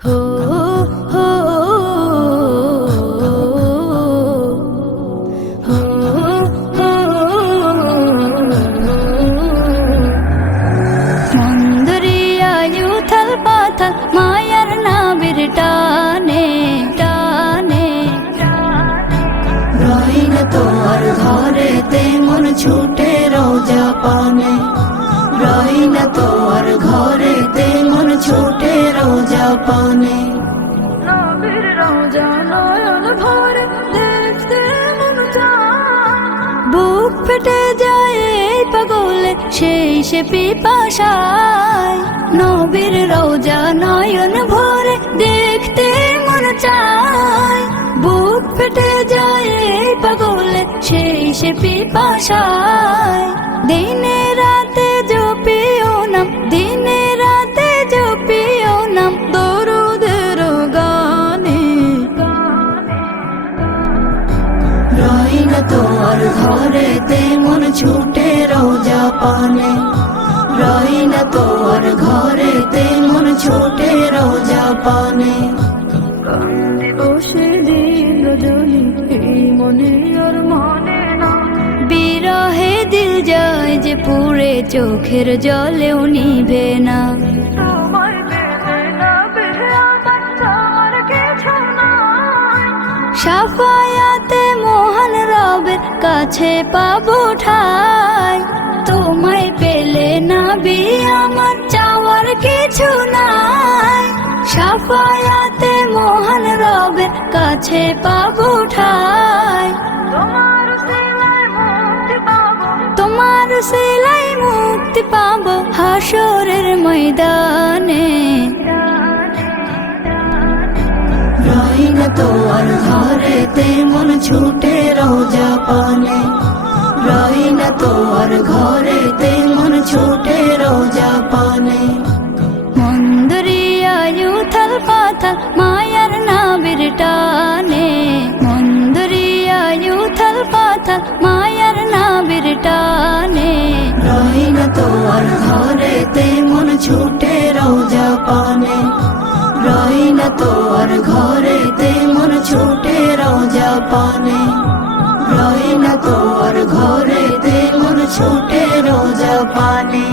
হো হো হো হো মন্দরিয়ায় উথাল পাথাল মায়ার নাবির টানে টানে রহিনা তোর ঘরেতে মন ছুটে রোজা পানে রহিনা তোর ঘরেতে মন ছুটে রোজা পানে নবীর রওজা নয়ন ভরে দেখতে মন চায়। বুক ফেটে যায় এই পাগলে সেই সে পিপাসায় নবীর রওজা নয়ন ভরে দেখতে মন চায় বুক ফেটে যায় এই পাগলে সেই সে পিপাসায় দিনে রাতে জপিও নাম দিনে রাতে জপিও নাম দরুদের গানে রহিনা তোর ঘরেতে মন ছুটে রোজা পানে রহিনা তোর ঘরেতে মন ছুটে রোজা পানে কান্দে বসে দিন রজনী এই মনে আর মানে না। বিরহে দিল যায় যে পুরে চোখের জলেও নিভে না তোমায় পেলে না পেলে আমার কিছু নাই। সাফায়াতে মহান রবের কাছে পাবো ঠাই তোমায় পেলে না বি আমার চাওয়ার কিছু নাই সাফায়াতে মহান রবের কাছে পাবো ঠাই তোমার সিলাই মুক্তি তোমার সেলাই মুক্তি পাবো। পাবো হাসরের ময়দানে রহিনা তোর ঘরেতে মন ছুটে রোজা পানে রহিনা তোর ঘরেতে মন ছুটে রোজা পানে মন্দরিয়ায় উথাল পাথাল মায়ার নাবির টানে মন্দরিয়ায় উথাল পাথাল মায়ার নাবির টানে রহিনা তোর ঘরেতে মন ছুটে রোজা পানে রহিনা তোর ঘরেতে মন ছুটে রোজা পানে রহিনা তোর ঘরেতে মন ছুটে রোজা পানে।